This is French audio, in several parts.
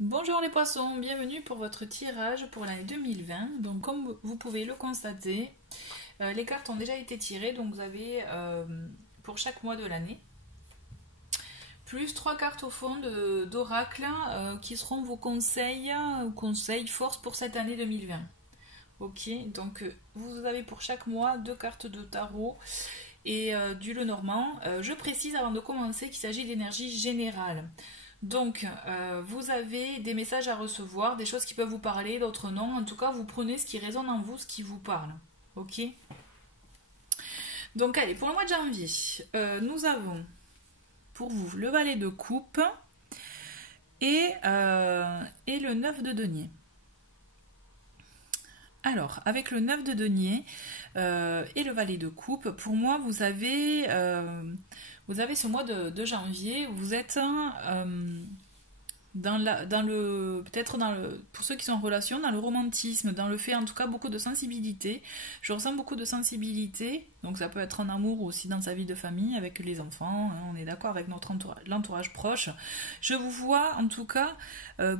Bonjour les poissons, bienvenue pour votre tirage pour l'année 2020. Donc comme vous pouvez le constater, les cartes ont déjà été tirées, donc vous avez pour chaque mois de l'année, plus 3 cartes au fond d'oracle qui seront vos conseils force pour cette année 2020. Ok, donc vous avez pour chaque mois 2 cartes de tarot et du Lenormand. Je précise avant de commencer qu'il s'agit d'énergie générale. Donc, vous avez des messages à recevoir, des choses qui peuvent vous parler, d'autres non. En tout cas, vous prenez ce qui résonne en vous, ce qui vous parle. Ok? Donc, allez, pour le mois de janvier, nous avons pour vous le valet de coupe et le 9 de denier. Alors, avec le 9 de denier et le valet de coupe, pour moi, vous avez ce mois de janvier, vous êtes pour ceux qui sont en relation, dans le romantisme, dans le fait en tout cas beaucoup de sensibilité. Je ressens beaucoup de sensibilité, donc ça peut être en amour aussi dans sa vie de famille, avec les enfants, hein, on est d'accord, avec l'entourage proche. Je vous vois en tout cas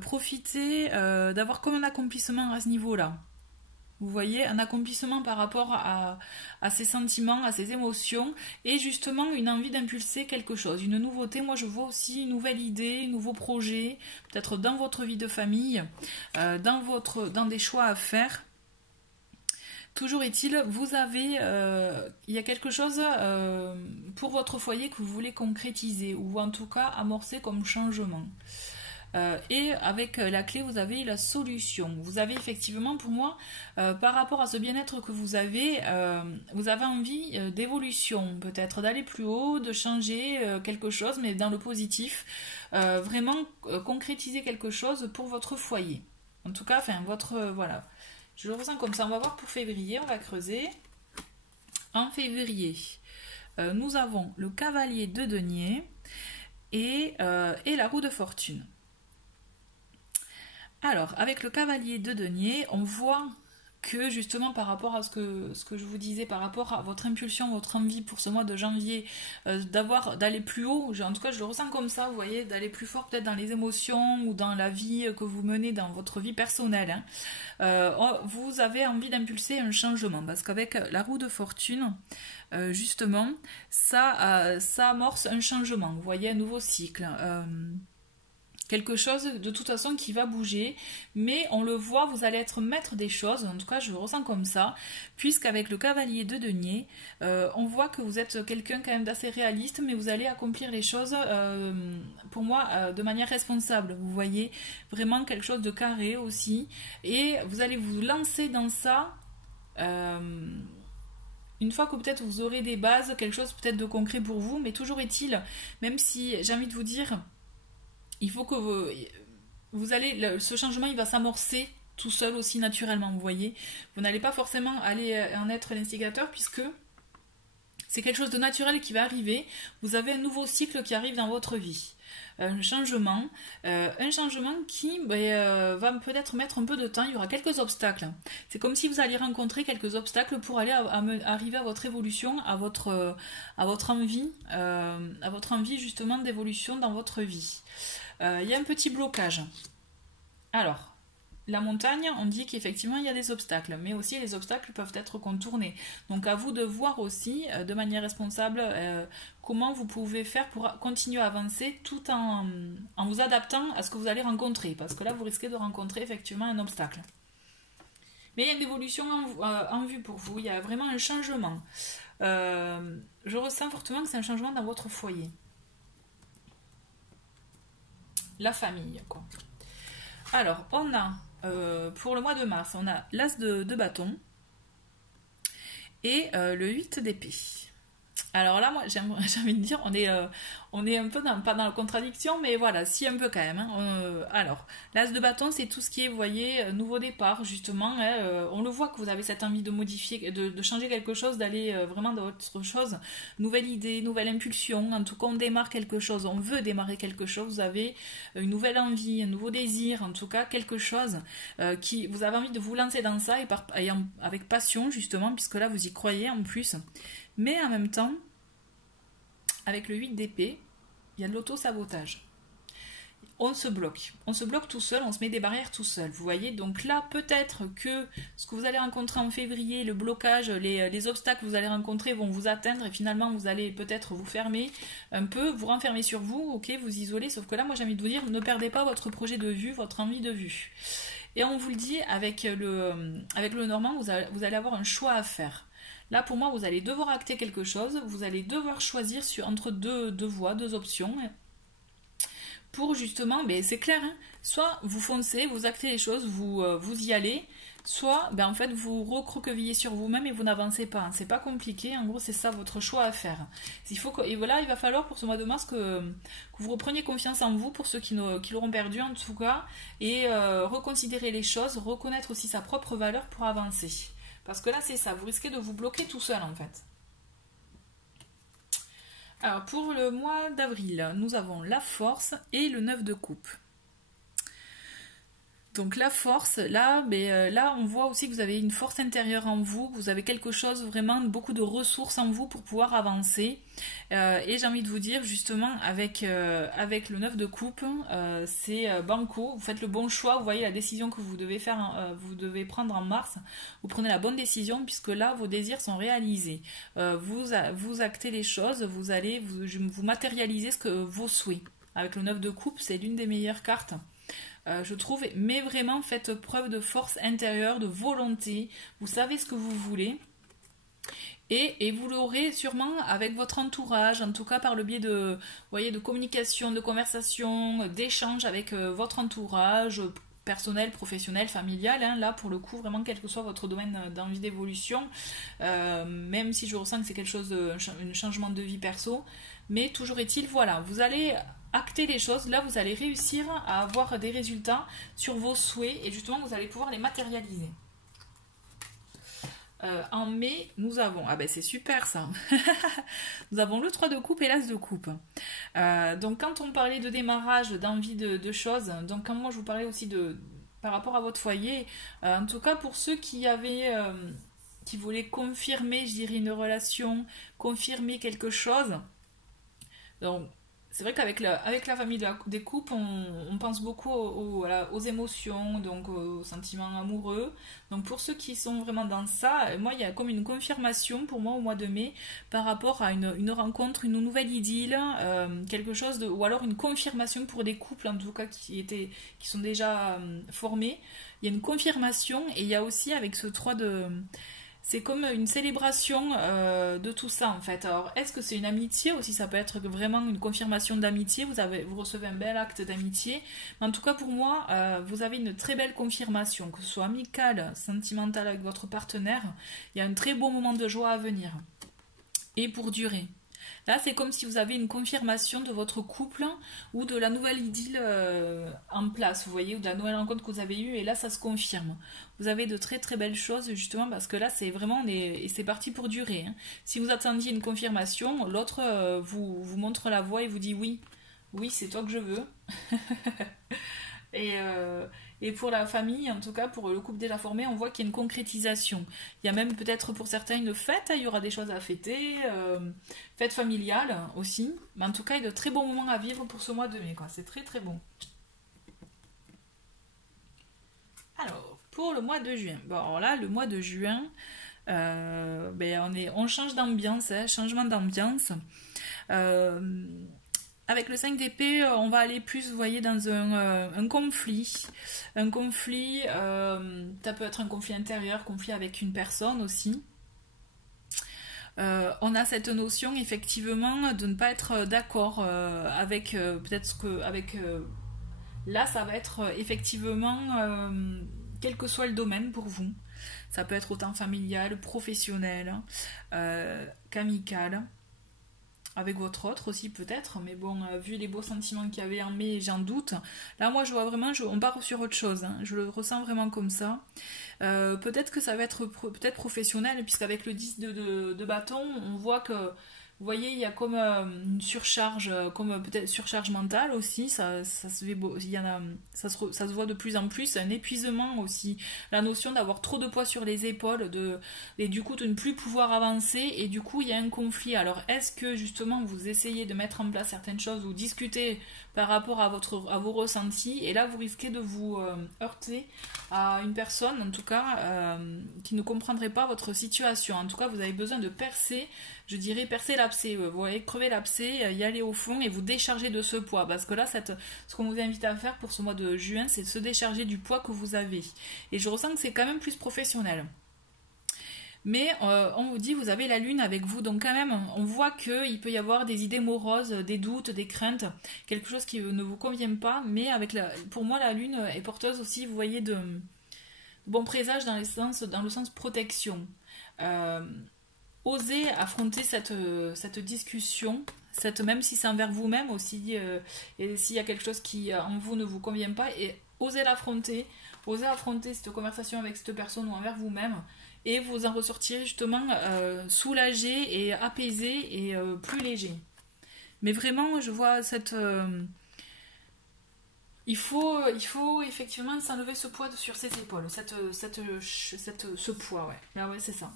profiter d'avoir comme un accomplissement à ce niveau-là. Vous voyez, un accomplissement par rapport à ses sentiments, à ses émotions, et justement une envie d'impulser quelque chose, une nouveauté. Moi, je vois aussi une nouvelle idée, un nouveau projet, peut-être dans votre vie de famille, dans des choix à faire. Toujours est-il, vous avez, il y a quelque chose pour votre foyer que vous voulez concrétiser, ou en tout cas amorcer comme changement. Et avec la clé, vous avez la solution. Vous avez effectivement, pour moi, par rapport à ce bien-être que vous avez envie d'évolution, peut-être d'aller plus haut, de changer quelque chose, mais dans le positif, vraiment concrétiser quelque chose pour votre foyer. En tout cas, enfin, voilà. Je le ressens comme ça. On va voir pour février, on va creuser. En février, nous avons le cavalier de denier et la roue de fortune. Alors, avec le cavalier de denier, on voit que justement par rapport à ce que je vous disais, par rapport à votre impulsion, votre envie pour ce mois de janvier, d'aller plus haut, en tout cas je le ressens comme ça, vous voyez, d'aller plus fort peut-être dans les émotions ou dans la vie que vous menez dans votre vie personnelle, hein. Vous avez envie d'impulser un changement, parce qu'avec la roue de fortune, justement, ça amorce un changement, vous voyez, un nouveau cycle. Quelque chose de toute façon qui va bouger, mais on le voit, vous allez être maître des choses, en tout cas je le ressens comme ça, puisqu'avec le cavalier de denier, on voit que vous êtes quelqu'un quand même d'assez réaliste, mais vous allez accomplir les choses, pour moi, de manière responsable, vous voyez, vraiment quelque chose de carré aussi, et vous allez vous lancer dans ça, une fois que peut-être vous aurez des bases, quelque chose peut-être de concret pour vous, mais toujours est-il, même si j'ai envie de vous dire, il faut que vous allez, ce changement il va s'amorcer tout seul aussi naturellement, vous voyez. Vous n'allez pas forcément aller en être l'instigateur puisque c'est quelque chose de naturel qui va arriver. Vous avez un nouveau cycle qui arrive dans votre vie. Un changement qui va peut-être mettre un peu de temps, il y aura quelques obstacles. C'est comme si vous alliez rencontrer quelques obstacles pour aller arriver à votre évolution, à votre envie justement d'évolution dans votre vie. Il y a un petit blocage. Alors, la montagne, on dit qu'effectivement il y a des obstacles, mais aussi les obstacles peuvent être contournés. Donc à vous de voir aussi, de manière responsable, comment vous pouvez faire pour continuer à avancer tout en vous adaptant à ce que vous allez rencontrer. Parce que là, vous risquez de rencontrer effectivement un obstacle. Mais il y a une évolution en vue pour vous, il y a vraiment un changement. Je ressens fortement que c'est un changement dans votre foyer. La famille, quoi. Alors, on a, pour le mois de mars, on a l'as de bâton et le 8 d'épée. Alors là, moi, j'ai envie de dire, on est un peu pas dans la contradiction, mais voilà, si un peu quand même. Hein. Alors, l'as de bâton, c'est tout ce qui est, vous voyez, nouveau départ, justement. Hein, on le voit que vous avez cette envie de modifier, de changer quelque chose, d'aller vraiment dans autre chose. Nouvelle idée, nouvelle impulsion. En tout cas, on démarre quelque chose, on veut démarrer quelque chose. Vous avez une nouvelle envie, un nouveau désir, en tout cas, quelque chose qui vous avez envie de vous lancer dans ça et avec passion, justement, puisque là, vous y croyez en plus. Mais en même temps, avec le 8 d'épée, il y a de l'auto-sabotage. on se bloque tout seul, on se met des barrières tout seul, vous voyez. Donc là, peut-être que ce que vous allez rencontrer en février, le blocage, les obstacles que vous allez rencontrer vont vous atteindre et finalement vous allez peut-être vous fermer un peu, vous renfermer sur vous, ok, vous isoler. Sauf que là, moi j'ai envie de vous dire, ne perdez pas votre projet de vue, votre envie de vue. Et on vous le dit, avec le Normand, vous allez avoir un choix à faire. Là, pour moi, vous allez devoir acter quelque chose, vous allez devoir choisir entre deux voies, deux options. Pour justement, ben, c'est clair, hein, soit vous foncez, vous actez les choses, vous y allez, soit en fait vous recroquevillez sur vous-même et vous n'avancez pas. Hein. C'est pas compliqué, en gros c'est ça votre choix à faire. Et voilà, il va falloir pour ce mois de mars que vous repreniez confiance en vous, pour ceux qui l'auront perdu en tout cas, et reconsidérer les choses, reconnaître aussi sa propre valeur pour avancer. Parce que là c'est ça, vous risquez de vous bloquer tout seul en fait. Alors pour le mois d'avril, nous avons la force et le 9 de coupe. Donc la force, là, là on voit aussi que vous avez une force intérieure en vous, que vous avez quelque chose, vraiment beaucoup de ressources en vous pour pouvoir avancer. Et j'ai envie de vous dire justement avec le 9 de coupe, c'est banco, vous faites le bon choix, vous voyez la décision que vous devez faire, vous devez prendre en mars, vous prenez la bonne décision puisque là vos désirs sont réalisés. Vous actez les choses, vous matérialisez vos souhaits. Avec le 9 de coupe, c'est l'une des meilleures cartes. Je trouve, mais vraiment faites preuve de force intérieure, de volonté, vous savez ce que vous voulez et vous l'aurez sûrement avec votre entourage, en tout cas par le biais de communication, de conversation, d'échange avec votre entourage personnel, professionnel, familial, hein, là pour le coup vraiment quel que soit votre domaine d'envie d'évolution, même si je ressens que c'est quelque chose un changement de vie perso, mais toujours est-il, voilà, vous allez acter les choses, là vous allez réussir à avoir des résultats sur vos souhaits et justement vous allez pouvoir les matérialiser. En mai, nous avons, ah ben c'est super ça, nous avons le 3 de coupe et l'as de coupe. Donc quand on parlait de démarrage, d'envie de choses, donc quand moi je vous parlais aussi par rapport à votre foyer, en tout cas pour ceux qui voulaient confirmer, je dirais, une relation, confirmer quelque chose, donc c'est vrai qu'avec la famille des couples, on pense beaucoup aux émotions, donc aux sentiments amoureux. Donc pour ceux qui sont vraiment dans ça, moi il y a comme une confirmation pour moi au mois de mai par rapport à une rencontre, une nouvelle idylle, quelque chose ou alors une confirmation pour des couples en tout cas qui sont déjà formés. Il y a une confirmation et il y a aussi avec ce 3 de... C'est comme une célébration de tout ça en fait. Alors est-ce que c'est une amitié aussi? Ça peut être vraiment une confirmation d'amitié, vous recevez un bel acte d'amitié. Mais en tout cas pour moi, vous avez une très belle confirmation, que ce soit amicale, sentimentale avec votre partenaire. Il y a un très beau moment de joie à venir. Et pour durer. Là, c'est comme si vous avez une confirmation de votre couple ou de la nouvelle idylle en place, vous voyez, ou de la nouvelle rencontre que vous avez eue, et là, ça se confirme. Vous avez de très très belles choses, justement, parce que là, c'est vraiment, et c'est parti pour durer. Hein. Si vous attendiez une confirmation, l'autre vous montre la voie et vous dit oui, oui, c'est toi que je veux. Et pour la famille, en tout cas pour le couple déjà formé, on voit qu'il y a une concrétisation. Il y a même peut-être pour certains une fête, il y aura des choses à fêter, fête familiale aussi. Mais en tout cas, il y a de très bons moments à vivre pour ce mois de mai, quoi. C'est très très bon. Alors, pour le mois de juin. Bon, alors là, le mois de juin, on change d'ambiance, hein, changement d'ambiance. Avec le 5 d'épée, on va aller plus, vous voyez, dans un conflit. Un conflit, ça peut être un conflit intérieur, conflit avec une personne aussi. On a cette notion, effectivement, de ne pas être d'accord avec peut-être là, ça va être effectivement, quel que soit le domaine pour vous. Ça peut être autant familial, professionnel, qu'amical. Avec votre autre aussi peut-être, mais bon, vu les beaux sentiments qu'il y avait en mai, j'en doute. Là, moi, je vois vraiment, on part sur autre chose, hein. Je le ressens vraiment comme ça. Peut-être que ça va être peut-être professionnel, puisqu'avec le 10 de bâton, on voit que Vous voyez, il y a comme une surcharge, comme peut-être surcharge mentale aussi, ça se fait, il y en a, ça se voit de plus en plus, un épuisement aussi, la notion d'avoir trop de poids sur les épaules, et du coup de ne plus pouvoir avancer, et du coup il y a un conflit. Alors est-ce que justement vous essayez de mettre en place certaines choses ou discuter par rapport à vos ressentis, et là vous risquez de vous heurter à une personne, en tout cas, qui ne comprendrait pas votre situation. En tout cas, vous avez besoin de percer, je dirais percer l'abcès, vous voyez, crever l'abcès, y aller au fond et vous décharger de ce poids. Parce que là, ce qu'on vous invite à faire pour ce mois de juin, c'est de se décharger du poids que vous avez. Et je ressens que c'est quand même plus professionnel. Mais on vous dit, vous avez la lune avec vous, donc quand même, on voit qu'il peut y avoir des idées moroses, des doutes, des craintes, quelque chose qui ne vous convient pas, mais pour moi, la lune est porteuse aussi, vous voyez, de bons présages dans le sens protection. Osez affronter cette discussion, même si c'est envers vous-même aussi, et s'il y a quelque chose qui en vous ne vous convient pas, et osez l'affronter, osez affronter cette conversation avec cette personne ou envers vous-même, et vous en ressortirez justement soulagé et apaisé et plus léger. Mais vraiment, je vois il faut effectivement s'enlever ce poids sur ses épaules, ce poids, ouais. Là, ouais, c'est ça.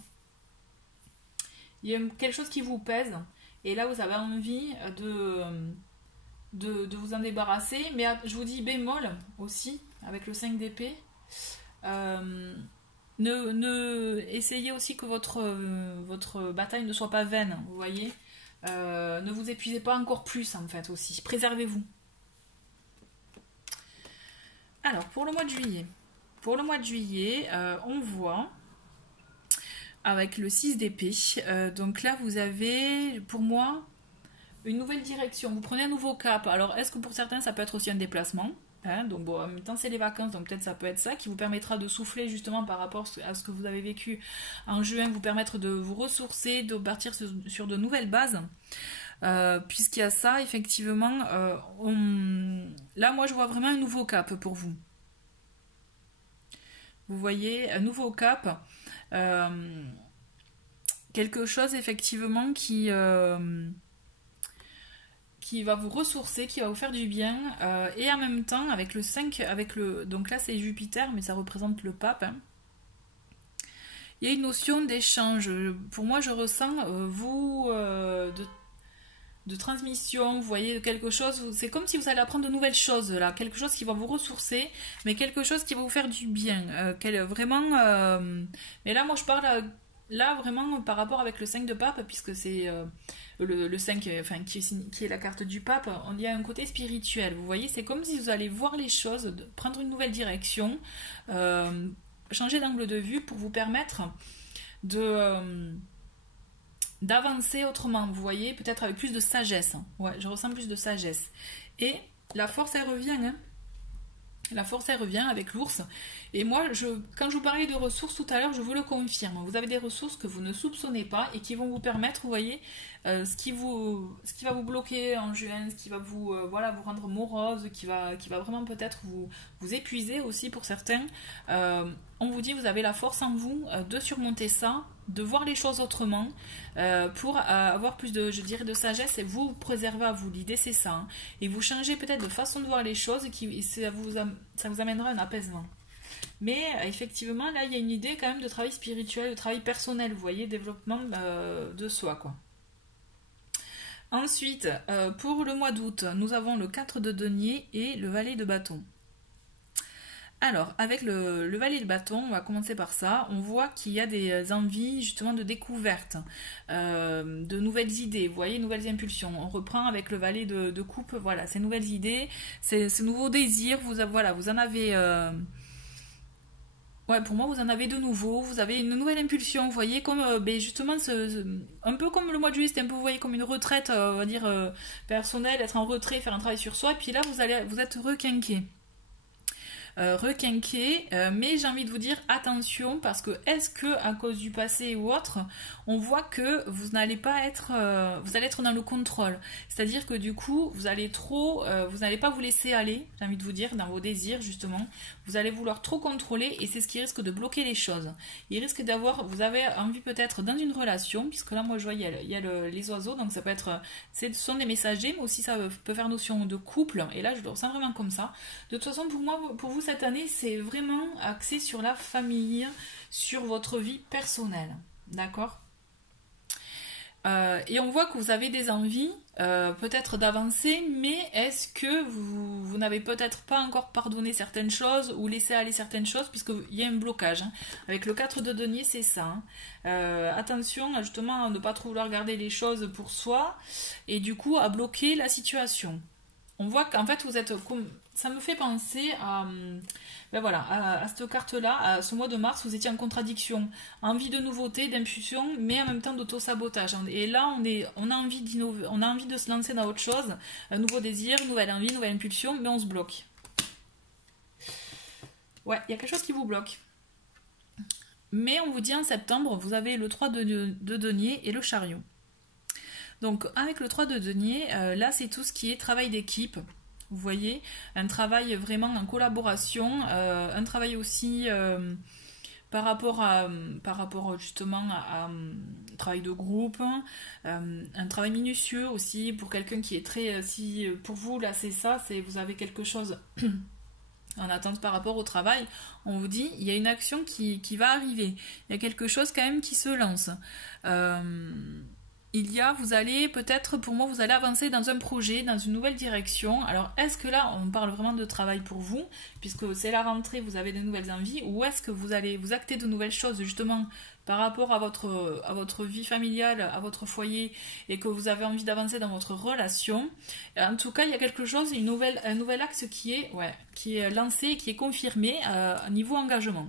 Il y a quelque chose qui vous pèse, et là, vous avez envie de vous en débarrasser, mais je vous dis bémol aussi, avec le 5 d'épée. Essayez aussi que votre bataille ne soit pas vaine, vous voyez. Ne vous épuisez pas encore plus, en fait, aussi. Préservez-vous. Alors, pour le mois de juillet. Pour le mois de juillet, on voit, avec le 6 d'épée, donc là, vous avez, pour moi, une nouvelle direction. Vous prenez un nouveau cap. Alors, est-ce que pour certains, ça peut être aussi un déplacement ? Donc bon, en même temps c'est les vacances, donc peut-être ça peut être ça qui vous permettra de souffler justement par rapport à ce que vous avez vécu en juin, vous permettre de vous ressourcer, de partir sur de nouvelles bases, puisqu'il y a ça effectivement. Là moi je vois vraiment un nouveau cap pour vous. Vous voyez, un nouveau cap, quelque chose effectivement qui va vous ressourcer, qui va vous faire du bien, et en même temps avec le 5, donc là c'est Jupiter, mais ça représente le pape, hein. Il y a une notion d'échange. Pour moi je ressens de transmission, vous voyez, quelque chose, c'est comme si vous allez apprendre de nouvelles choses là, quelque chose qui va vous ressourcer, mais quelque chose qui va vous faire du bien, vraiment, mais là moi je parle là vraiment par rapport avec le 5 de pape, puisque c'est le 5, enfin, qui est la carte du pape, on y a un côté spirituel, vous voyez, c'est comme si vous allez voir les choses, prendre une nouvelle direction, changer d'angle de vue pour vous permettre d'avancer autrement, vous voyez, peut-être avec plus de sagesse. Ouais, je ressens plus de sagesse. Et la force, elle revient, hein. La force, elle revient avec l'ours. Et moi, quand je vous parlais de ressources tout à l'heure, je vous le confirme. Vous avez des ressources que vous ne soupçonnez pas et qui vont vous permettre, vous voyez, ce qui va vous bloquer en juin, ce qui va vous rendre morose, qui va vraiment peut-être vous épuiser aussi pour certains. On vous dit, vous avez la force en vous de surmonter ça, de voir les choses autrement, pour avoir plus de sagesse, et vous préserver à vous. L'idée c'est ça, hein. Et vous changez peut-être de façon de voir les choses, ça vous amènera un apaisement. Mais effectivement là il y a une idée quand même de travail spirituel, de travail personnel, vous voyez, développement de soi, quoi. Ensuite, pour le mois d'août, nous avons le 4 de denier et le valet de bâton. Alors, avec le valet de bâton, on va commencer par ça. On voit qu'il y a des envies justement de découverte, de nouvelles idées, vous voyez, nouvelles impulsions. On reprend avec le valet de coupe, voilà, ces nouvelles idées, ces nouveaux désirs, vous en avez... Ouais, pour moi, vous en avez de nouveau, vous avez une nouvelle impulsion, vous voyez, comme justement, un peu comme le mois de juillet, c'était un peu, vous voyez, comme une retraite, on va dire, personnelle, être en retrait, faire un travail sur soi, et puis là, vous êtes requinqué. requinqué, mais j'ai envie de vous dire attention parce que est-ce que à cause du passé ou autre, on voit que vous n'allez pas être, vous allez être dans le contrôle. C'est-à-dire que du coup, vous allez vous n'allez pas vous laisser aller, j'ai envie de vous dire, dans vos désirs justement. Vous allez vouloir trop contrôler et c'est ce qui risque de bloquer les choses. Il risque d'avoir, vous avez envie peut-être dans une relation, puisque là moi je vois il y a les oiseaux, donc ça peut être, ce sont des messagers, mais aussi ça peut faire notion de couple, et là je le ressens vraiment comme ça. De toute façon pour moi, pour vous cette année, c'est vraiment axé sur la famille, sur votre vie personnelle, d'accord ? Et on voit que vous avez des envies peut-être d'avancer, mais est-ce que vous n'avez peut-être pas encore pardonné certaines choses ou laissé aller certaines choses, puisqu'il y a un blocage. Hein. Avec le 4 de denier, c'est ça. Hein. Attention justement à ne pas trop vouloir garder les choses pour soi et du coup à bloquer la situation. On voit qu'en fait vous êtes... Ça me fait penser à... Ben voilà, à cette carte-là, à ce mois de mars, vous étiez en contradiction. Envie de nouveauté, d'impulsion, mais en même temps d'auto-sabotage. Et là, on a envie d'innover, on a envie de se lancer dans autre chose. Un nouveau désir, nouvelle envie, nouvelle impulsion, mais on se bloque. Ouais, il y a quelque chose qui vous bloque. Mais on vous dit en septembre, vous avez le 3 de denier et le chariot. Donc avec le 3 de denier, là c'est tout ce qui est travail d'équipe. Vous voyez, un travail vraiment en collaboration, un travail aussi par rapport justement à travail de groupe, un travail minutieux aussi pour quelqu'un qui est très, si pour vous là c'est ça, c'est vous avez quelque chose en attente par rapport au travail, on vous dit il y a une action qui va arriver, il y a quelque chose quand même qui se lance. Vous allez peut-être, pour moi, vous allez avancer dans un projet, dans une nouvelle direction. Alors, est-ce que là, on parle vraiment de travail pour vous, puisque c'est la rentrée, vous avez de nouvelles envies, ou est-ce que vous allez vous acter de nouvelles choses, justement, par rapport à votre vie familiale, à votre foyer, et que vous avez envie d'avancer dans votre relation. En tout cas, il y a quelque chose, un nouvel axe qui est lancé, qui est confirmé à niveau engagement.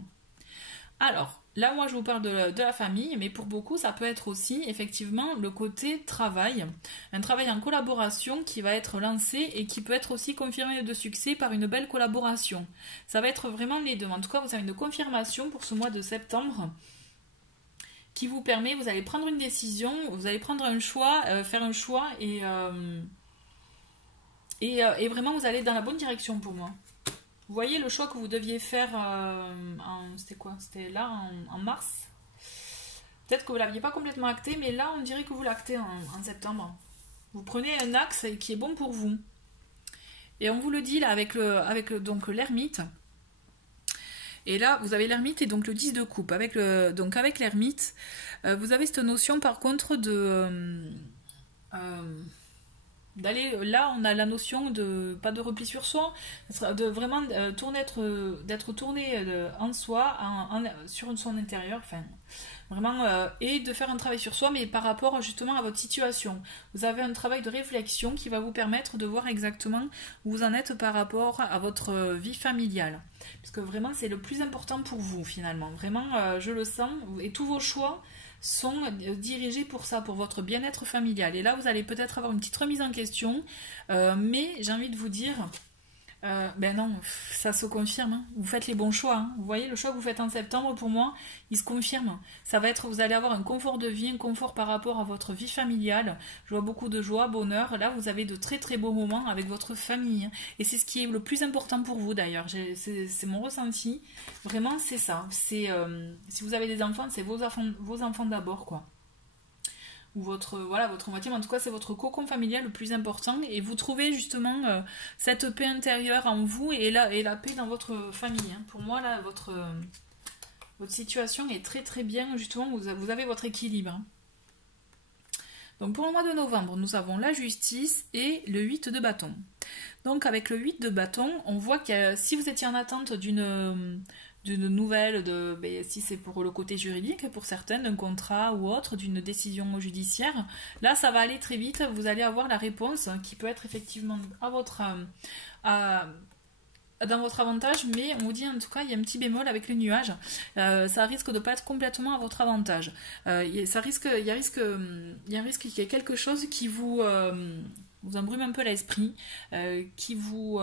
Alors, là, moi, je vous parle de la famille, mais pour beaucoup, ça peut être aussi, effectivement, le côté travail. Un travail en collaboration qui va être lancé et qui peut être aussi confirmé de succès par une belle collaboration. Ça va être vraiment les deux. En tout cas, vous avez une confirmation pour ce mois de septembre qui vous permet, vous allez prendre une décision, vous allez prendre un choix, faire un choix et vraiment, vous allez dans la bonne direction pour moi. Vous voyez le choix que vous deviez faire c'était quoi? C'était là en mars. Peut-être que vous ne l'aviez pas complètement acté, mais là on dirait que vous l'actez en septembre. Vous prenez un axe qui est bon pour vous. Et on vous le dit là avec donc l'ermite. Et là vous avez l'ermite et donc le 10 de coupe. Avec l'ermite, vous avez cette notion par contre d'aller là, on a la notion de pas de repli sur soi, de vraiment d'être tourné en soi, sur son intérieur, enfin vraiment, et de faire un travail sur soi, mais par rapport justement à votre situation. Vous avez un travail de réflexion qui va vous permettre de voir exactement où vous en êtes par rapport à votre vie familiale, parce que vraiment c'est le plus important pour vous finalement. Vraiment, je le sens, et tous vos choix sont dirigés pour ça, pour votre bien-être familial. Et là, vous allez peut-être avoir une petite remise en question, mais j'ai envie de vous dire, ben non, ça se confirme. Hein. Vous faites les bons choix. Hein. Vous voyez, le choix que vous faites en septembre, pour moi, il se confirme. Ça va être, vous allez avoir un confort de vie, un confort par rapport à votre vie familiale. Je vois beaucoup de joie, bonheur. Là, vous avez de très très beaux moments avec votre famille. Et c'est ce qui est le plus important pour vous d'ailleurs. C'est mon ressenti. Vraiment, c'est ça. Si vous avez des enfants, c'est vos enfants d'abord, quoi. Ou votre moitié, mais en tout cas c'est votre cocon familial le plus important, et vous trouvez justement cette paix intérieure en vous et la paix dans votre famille. Hein. Pour moi là, votre situation est très très bien, justement vous avez votre équilibre. Hein. Donc pour le mois de novembre, nous avons la justice et le 8 de bâton. Donc avec le 8 de bâton, on voit que si vous étiez en attente d'une nouvelle, si c'est pour le côté juridique, pour certaines, d'un contrat ou autre, d'une décision judiciaire, là ça va aller très vite, vous allez avoir la réponse qui peut être effectivement dans votre avantage, mais on vous dit en tout cas il y a un petit bémol avec le nuage, ça risque de ne pas être complètement à votre avantage. Il y a un risque qu'il y ait quelque chose qui vous embrume un peu l'esprit, qui vous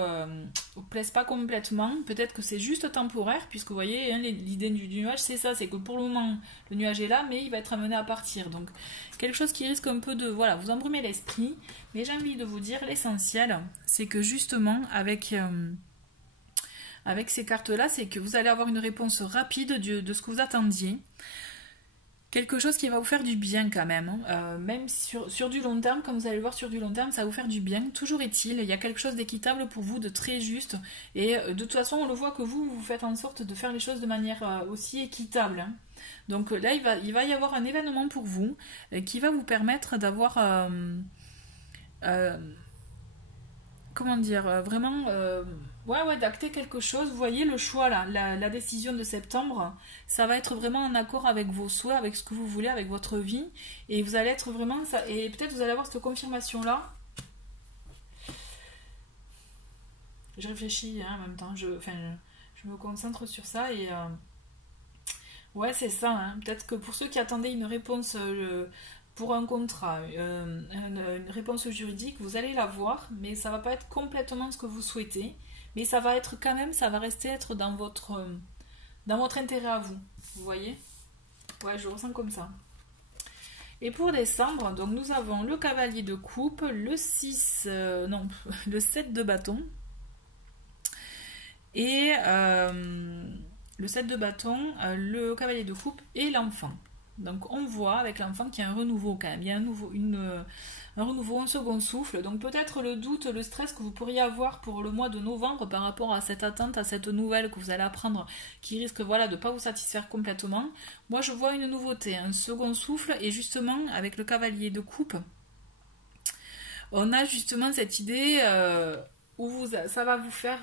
vous plaise pas complètement, peut-être que c'est juste temporaire, puisque vous voyez, hein, l'idée du nuage, c'est ça, c'est que pour le moment, le nuage est là, mais il va être amené à partir. Donc, quelque chose qui risque un peu de, voilà, vous embrumer l'esprit. Mais j'ai envie de vous dire, l'essentiel, c'est que justement, avec ces cartes-là, c'est que vous allez avoir une réponse rapide de ce que vous attendiez. Quelque chose qui va vous faire du bien quand même, hein. Même sur du long terme, comme vous allez le voir sur du long terme, ça va vous faire du bien. Toujours est-il, il y a quelque chose d'équitable pour vous, de très juste. Et de toute façon, on le voit que vous faites en sorte de faire les choses de manière aussi équitable, hein. Donc là, il va y avoir un événement pour vous qui va vous permettre d'avoir... euh, comment dire, vraiment, ouais, d'acter quelque chose. Vous voyez le choix là, la décision de septembre, ça va être vraiment en accord avec vos souhaits, avec ce que vous voulez, avec votre vie, et vous allez être vraiment ça. Et peut-être vous allez avoir cette confirmation là. Je réfléchis hein, en même temps, je me concentre sur ça et ouais, c'est ça, hein. Peut-être que pour ceux qui attendaient une réponse pour un contrat, une réponse juridique, vous allez l'avoir, mais ça va pas être complètement ce que vous souhaitez. Mais ça va être quand même, ça va rester être dans votre intérêt à vous. Vous voyez? Ouais, je le ressens comme ça. Et pour décembre, donc nous avons le cavalier de coupe, le 6, non, le 7 de bâton et le 7 de bâton, le cavalier de coupe et l'enfant. Donc on voit avec l'enfant qu'il y a un renouveau quand même, il y a un renouveau, un second souffle. Donc peut-être le doute, le stress que vous pourriez avoir pour le mois de novembre par rapport à cette attente, à cette nouvelle que vous allez apprendre qui risque voilà, de ne pas vous satisfaire complètement. Moi je vois une nouveauté, un second souffle et justement avec le cavalier de coupe, on a justement cette idée où ça va vous faire...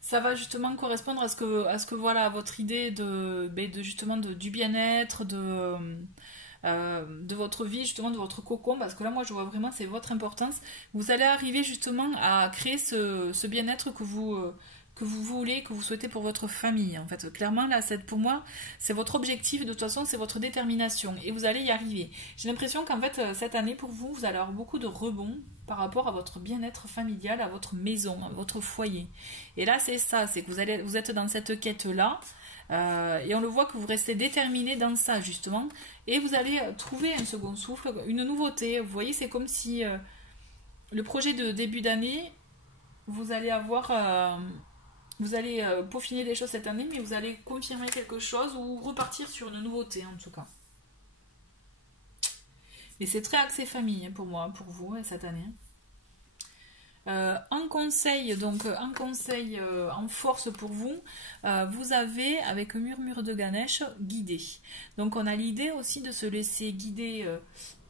ça va justement correspondre à ce que voilà, votre idée de justement du bien-être, de votre vie, justement de votre cocon, parce que là moi je vois vraiment c'est votre importance. Vous allez arriver justement à créer ce bien-être que vous voulez, que vous souhaitez pour votre famille. En fait, clairement là, pour moi, c'est votre objectif. De toute façon, c'est votre détermination et vous allez y arriver. J'ai l'impression qu'en fait cette année pour vous, vous allez avoir beaucoup de rebonds par rapport à votre bien-être familial, à votre maison, à votre foyer. Et là, c'est ça, c'est que vous êtes dans cette quête-là, et on le voit que vous restez déterminé dans ça, justement, et vous allez trouver un second souffle, une nouveauté. Vous voyez, c'est comme si le projet de début d'année, vous allez avoir... vous allez peaufiner des choses cette année, mais vous allez confirmer quelque chose ou repartir sur une nouveauté, en tout cas. Mais c'est très axé famille pour moi, pour vous, cette année. En conseil, en force pour vous, vous avez avec Murmure de Ganesh guidé. Donc on a l'idée aussi de se laisser guider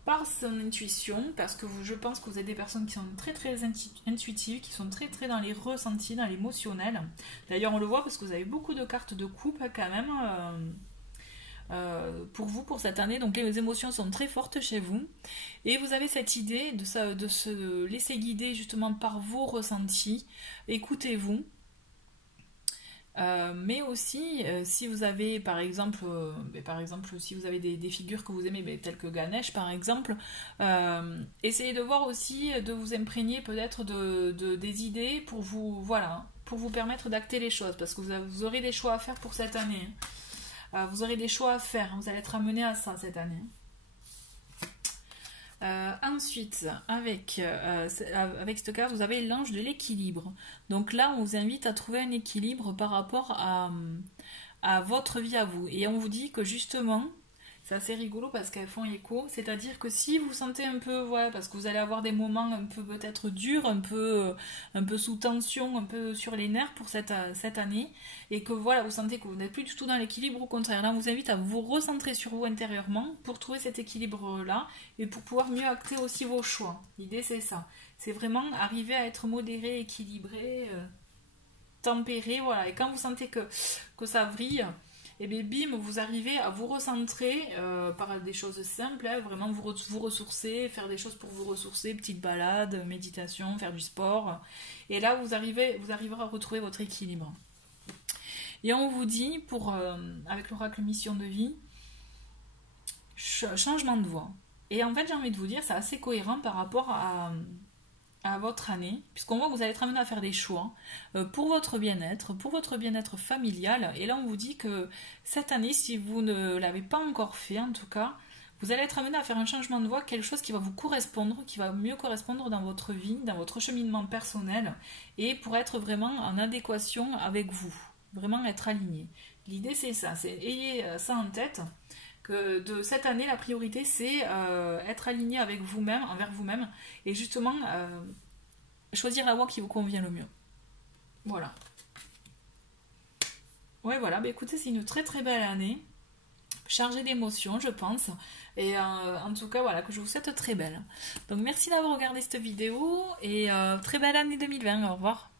par son intuition, parce que je pense que vous êtes des personnes qui sont très très intuitives, qui sont très très dans les ressentis, dans l'émotionnel. D'ailleurs on le voit parce que vous avez beaucoup de cartes de coupe quand même. Pour vous, pour cette année, donc les émotions sont très fortes chez vous et vous avez cette idée de se laisser guider justement par vos ressentis. Écoutez-vous, mais aussi si vous avez par exemple si vous avez des figures que vous aimez telles que Ganesh par exemple, essayez de voir aussi, de vous imprégner peut-être des idées pour vous, voilà, pour vous permettre d'acter les choses, parce que vous aurez des choix à faire pour cette année. Vous aurez des choix à faire, vous allez être amené à ça cette année. Ensuite, avec cette carte, vous avez l'ange de l'équilibre. Donc là, on vous invite à trouver un équilibre par rapport à votre vie à vous. Et on vous dit que justement, c'est assez rigolo parce qu'elles font écho, c'est-à-dire que si vous sentez un peu, voilà, parce que vous allez avoir des moments un peu peut-être durs, un peu sous tension, un peu sur les nerfs pour cette année, et que voilà, vous sentez que vous n'êtes plus du tout dans l'équilibre, au contraire, là on vous invite à vous recentrer sur vous intérieurement pour trouver cet équilibre-là, et pour pouvoir mieux acter aussi vos choix. L'idée c'est ça, c'est vraiment arriver à être modéré, équilibré, tempéré, voilà, et quand vous sentez que ça vrille, et bien bim, vous arrivez à vous recentrer par des choses simples, hein, vraiment vous ressourcer, faire des choses pour vous ressourcer, petite balade, méditation, faire du sport. Et là, vous arriverez à retrouver votre équilibre. Et on vous dit, avec l'oracle mission de vie, changement de voie. Et en fait, j'ai envie de vous dire, c'est assez cohérent par rapport à à votre année, puisqu'on voit que vous allez être amené à faire des choix pour votre bien-être familial. Et là, on vous dit que cette année, si vous ne l'avez pas encore fait, en tout cas, vous allez être amené à faire un changement de voie, quelque chose qui va vous correspondre, qui va mieux correspondre dans votre vie, dans votre cheminement personnel, et pour être vraiment en adéquation avec vous, vraiment être aligné. L'idée, c'est ça, c'est ayez ça en tête, que de cette année, la priorité, c'est être aligné avec vous-même, envers vous-même, et justement choisir la voie qui vous convient le mieux. Voilà. Ouais, voilà, bah, écoutez, c'est une très très belle année, chargée d'émotions, je pense, et en tout cas, voilà, que je vous souhaite très belle. Donc, merci d'avoir regardé cette vidéo, et très belle année 2020, au revoir.